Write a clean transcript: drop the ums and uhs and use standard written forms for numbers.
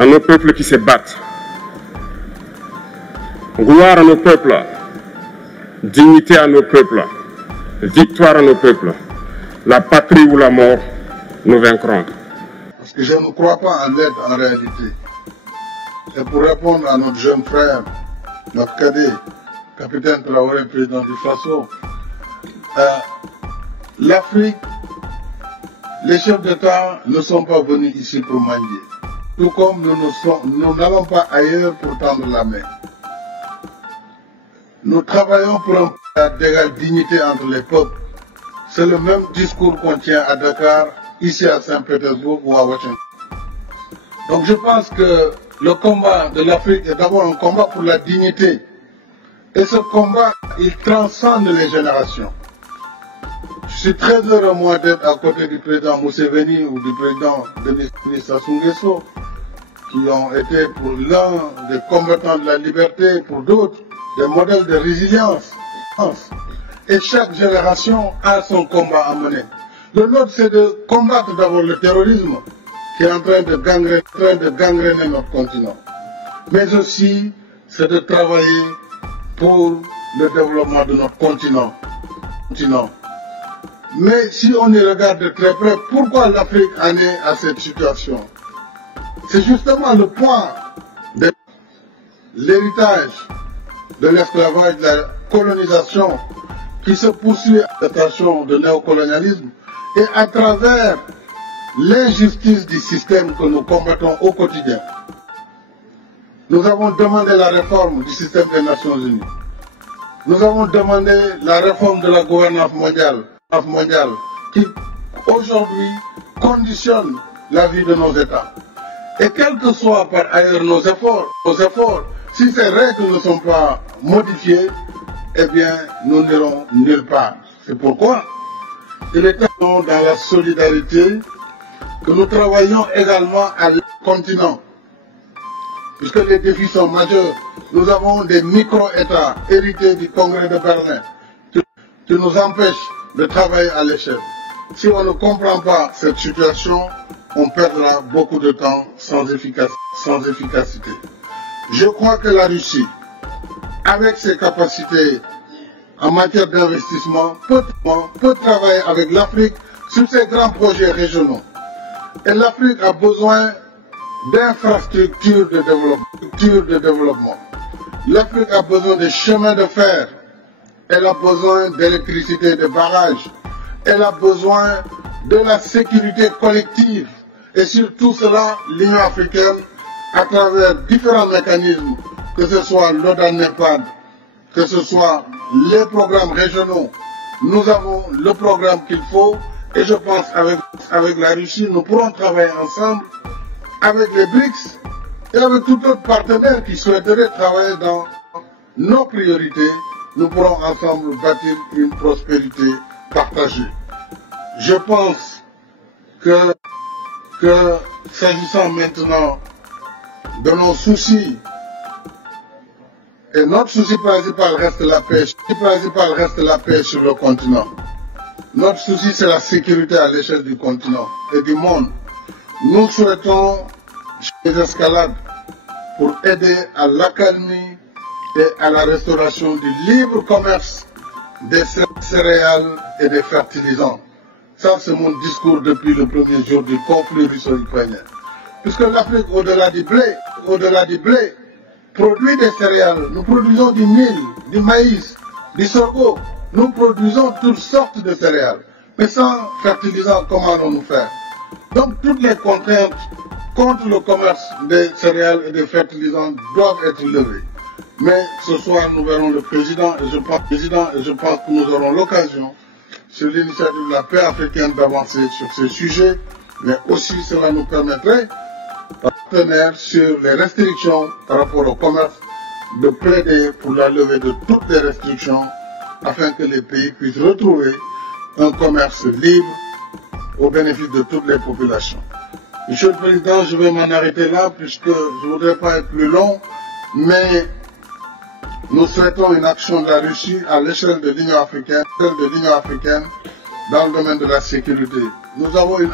à nos peuples qui se battent. Gloire à nos peuples, dignité à nos peuples, victoire à nos peuples. La patrie ou la mort, nous vaincrons. Parce que je ne crois pas en l'aide en réalité. Et pour répondre à notre jeune frère, notre cadet, capitaine Traoré, président du Faso, l'Afrique, les chefs d'État ne sont pas venus ici pour mendier. Tout comme nous n'allons pas ailleurs pour tendre la main. Nous travaillons pour un plan d'égale dignité entre les peuples. C'est le même discours qu'on tient à Dakar, ici à Saint-Pétersbourg ou à Washington. Donc je pense que le combat de l'Afrique est d'abord un combat pour la dignité. Et ce combat, il transcende les générations. Je suis très heureux, moi, d'être à côté du président Museveni ou du président Denis Sassou Nguesso, qui ont été pour l'un des combattants de la liberté, pour d'autres, des modèles de résilience. Et chaque génération a son combat à mener. Le nôtre, c'est de combattre d'abord le terrorisme qui est en train de gangréner notre continent. Mais aussi, c'est de travailler pour le développement de notre continent. Mais si on y regarde de très près, pourquoi l'Afrique en est à cette situation? C'est justement le point de l'héritage de l'esclavage, de la colonisation qui se poursuit à l'attention de néocolonialisme et à travers l'injustice du système que nous combattons au quotidien. Nous avons demandé la réforme du système des Nations Unies. Nous avons demandé la réforme de la gouvernance mondiale qui aujourd'hui conditionne la vie de nos États. Et quels que soient par ailleurs nos efforts, si ces règles ne sont pas modifiées, eh bien nous n'irons nulle part. C'est pourquoi il est temps dans la solidarité que nous travaillons également à le continent. Puisque les défis sont majeurs, nous avons des micro-États hérités du Congrès de Berlin qui nous empêchent de travailler à l'échelle. Si on ne comprend pas cette situation, on perdra beaucoup de temps sans efficacité. Je crois que la Russie, avec ses capacités en matière d'investissement, peut travailler avec l'Afrique sur ces grands projets régionaux. Et l'Afrique a besoin d'infrastructures de développement. L'Afrique a besoin de chemins de fer. Elle a besoin d'électricité, de barrages. Elle a besoin de la sécurité collective. Et sur tout cela, l'Union africaine, à travers différents mécanismes, que ce soit l'ODAN-NEPAD, que ce soit les programmes régionaux, nous avons le programme qu'il faut. Et je pense avec la Russie, nous pourrons travailler ensemble avec les BRICS et avec tout autre partenaire qui souhaiterait travailler dans nos priorités. Nous pourrons ensemble bâtir une prospérité partagée. Je pense que s'agissant maintenant de nos soucis, et notre souci principal reste la paix sur le continent. Notre souci, c'est la sécurité à l'échelle du continent et du monde. Nous souhaitons des escalades pour aider à l'accalmie et à la restauration du libre commerce des céréales et des fertilisants. Ça, c'est mon discours depuis le premier jour du conflit russo-ukrainien. Puisque l'Afrique, au-delà du blé, produit des céréales. Nous produisons du mil, du maïs, du sorgho. Nous produisons toutes sortes de céréales. Mais sans fertilisants, comment allons-nous faire? Donc toutes les contraintes contre le commerce des céréales et des fertilisants doivent être levées. Mais ce soir, nous verrons le président et je pense que nous aurons l'occasion, sur l'initiative de la paix africaine, d'avancer sur ces sujets. Mais aussi, cela nous permettrait, partenaires sur les restrictions par rapport au commerce, de plaider pour la levée de toutes les restrictions afin que les pays puissent retrouver un commerce libre au bénéfice de toutes les populations. Monsieur le Président, je vais m'en arrêter là puisque je ne voudrais pas être plus long, mais nous souhaitons une action de la Russie à l'échelle de l'Union africaine, dans le domaine de la sécurité. Nous avons une